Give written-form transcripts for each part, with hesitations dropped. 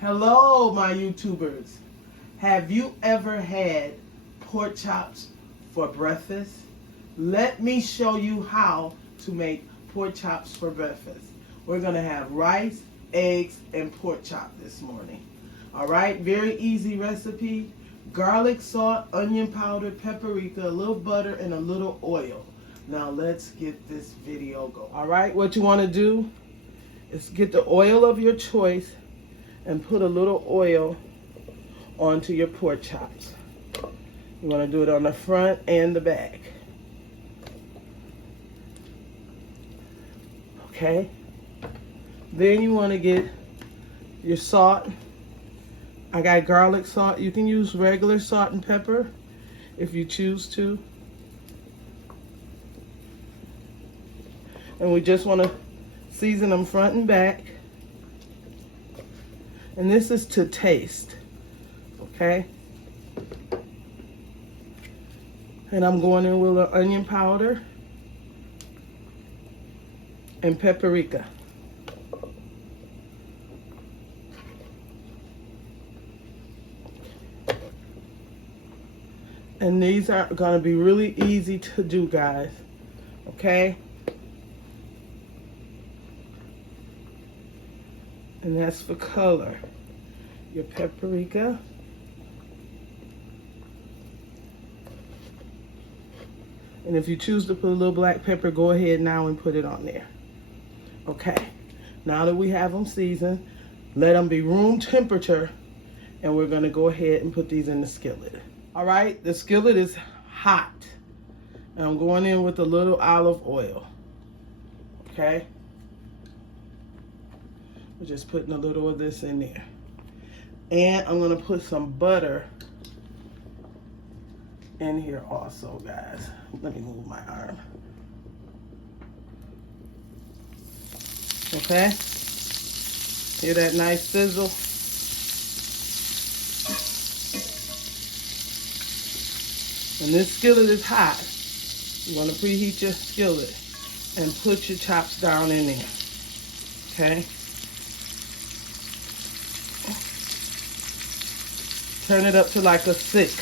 Hello, my YouTubers. Have you ever had pork chops for breakfast? Let me show you how to make pork chops for breakfast. We're going to have rice, eggs, and pork chop this morning. All right, very easy recipe. Garlic, salt, onion powder, paprika, a little butter, and a little oil. Now let's get this video going. All right, what you want to do is get the oil of your choice and put a little oil onto your pork chops. You want to do it on the front and the back. Okay. Then you want to get your salt. I got garlic salt. You can use regular salt and pepper if you choose to. And we just want to season them front and back. And this is to taste, okay? And I'm going in with an onion powder and paprika. And these are going to be really easy to do, guys, okay? And that's for color. Your paprika. And if you choose to put a little black pepper, go ahead now and put it on there. Okay. Now that we have them seasoned, let them be room temperature. And we're going to go ahead and put these in the skillet. All right. The skillet is hot. And I'm going in with a little olive oil. Okay. We're just putting a little of this in there. And I'm going to put some butter in here also, guys. Let me move my arm. Okay? Hear that nice sizzle? And this skillet is hot. You want to preheat your skillet and put your chops down in there. Okay? Turn it up to like a 6,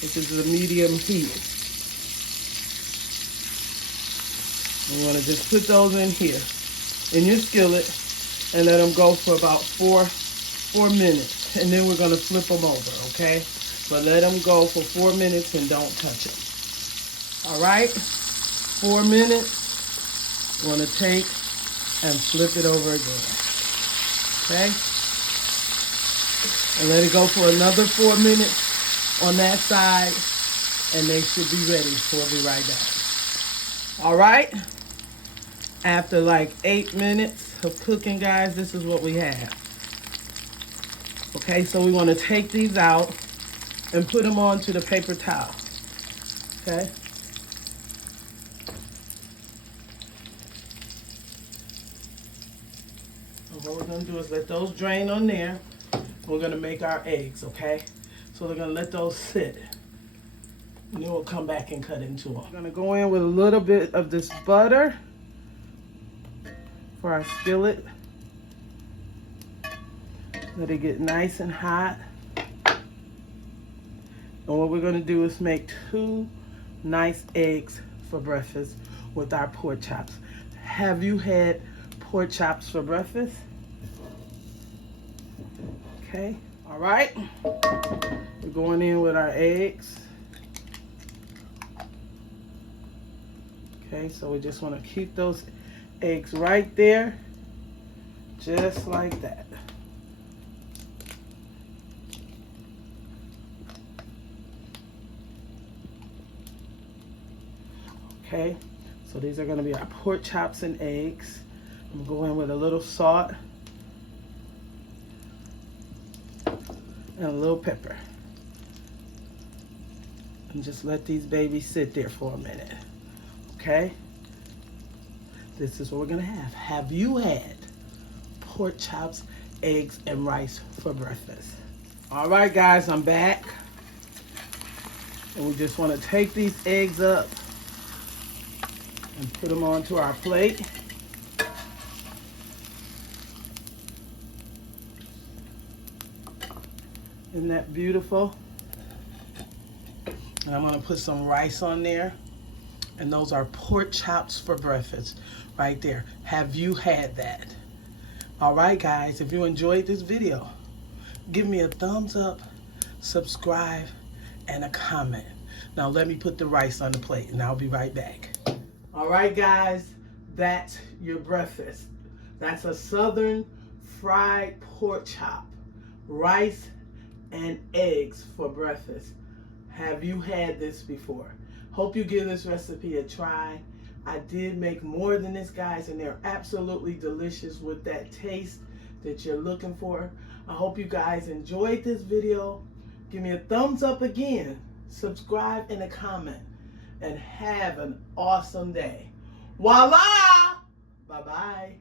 which is a medium heat. You want to just put those in here, in your skillet, and let them go for about 4 minutes. And then we're going to flip them over, okay? But let them go for 4 minutes and don't touch them. All right? 4 minutes. You want to take and flip it over again. Okay? And let it go for another 4 minutes on that side, and they should be ready. So we'll be right back. All right. After like 8 minutes of cooking, guys, this is what we have. Okay, so we want to take these out and put them onto the paper towel. Okay. So what we're going to do is let those drain on there. We're going to make our eggs, okay? So we're going to let those sit. And then we'll come back and cut into them. We're going to go in with a little bit of this butter for our skillet. Let it get nice and hot. And what we're going to do is make 2 nice eggs for breakfast with our pork chops. Have you had pork chops for breakfast? Okay, all right. We're going in with our eggs. Okay, so we just want to keep those eggs right there, just like that. Okay, so these are going to be our pork chops and eggs. I'm going with a little salt and a little pepper. And just let these babies sit there for a minute. Okay? This is what we're gonna have. Have you had pork chops, eggs, and rice for breakfast? All right, guys, I'm back. And we just wanna take these eggs up and put them onto our plate. Isn't that beautiful? And I'm going to put some rice on there. And those are pork chops for breakfast right there. Have you had that? All right, guys, if you enjoyed this video, give me a thumbs up, subscribe, and a comment. Now let me put the rice on the plate and I'll be right back. All right, guys, that's your breakfast. That's a Southern fried pork chop, rice and eggs for breakfast. Have you had this before? Hope you give this recipe a try. I did make more than this, guys, and they're absolutely delicious with that taste that you're looking for. I hope you guys enjoyed this video. Give me a thumbs up again, subscribe, and a comment, and have an awesome day. Voila! Bye-bye.